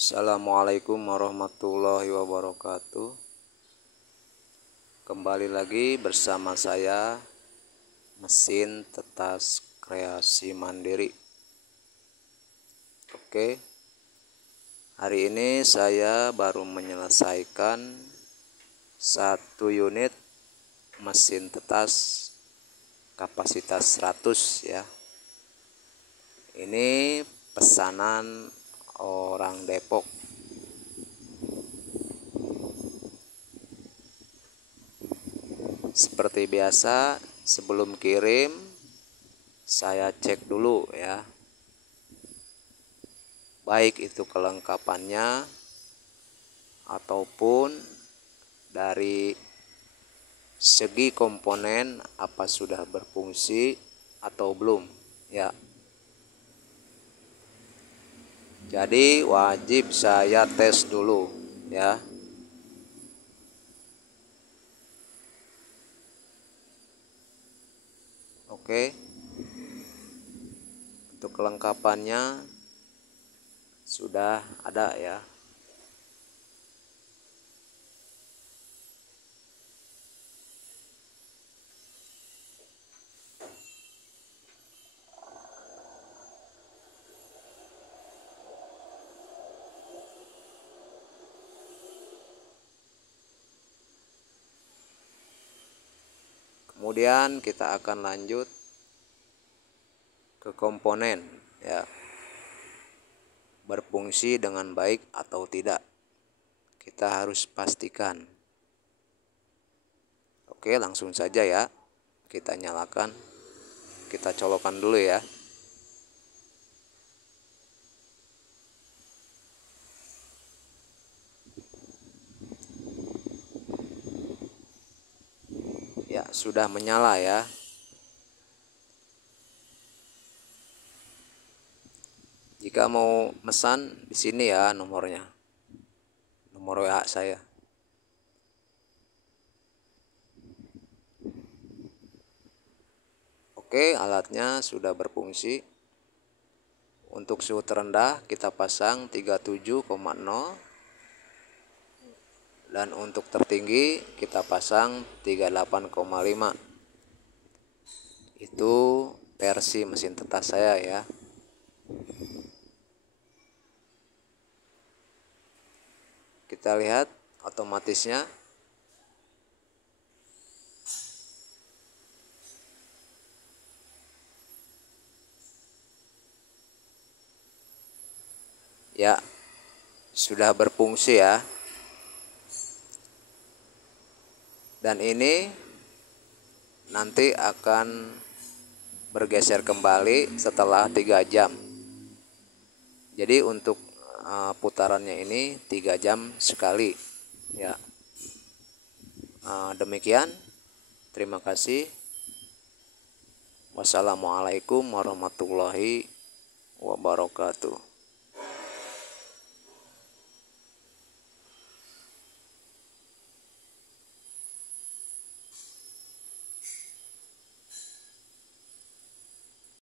Assalamualaikum warahmatullahi wabarakatuh. Kembali lagi bersama saya, Mesin Tetas Kreasi Mandiri. Oke, hari ini saya baru menyelesaikan satu unit mesin tetas kapasitas 100 ya. Ini pesanan orang Depok. Seperti biasa, sebelum kirim saya cek dulu ya, baik itu kelengkapannya ataupun dari segi komponen apa sudah berfungsi atau belum ya. Jadi wajib saya tes dulu ya. Oke. Untuk kelengkapannya sudah ada ya. Kemudian kita akan lanjut ke komponen ya, berfungsi dengan baik atau tidak, kita harus pastikan. Oke, langsung saja ya, kita nyalakan, kita colokan dulu ya. Ya, sudah menyala ya. Jika mau mesan di sini ya nomornya. Nomor WA saya. Oke, alatnya sudah berfungsi. Untuk suhu terendah kita pasang 37,0 dan untuk tertinggi kita pasang 38,5. Itu versi mesin tetas saya ya. Kita lihat otomatisnya. Ya, sudah berfungsi ya. Dan ini nanti akan bergeser kembali setelah 3 jam. Jadi untuk putarannya ini 3 jam sekali ya. Demikian, terima kasih. Wassalamualaikum warahmatullahi wabarakatuh.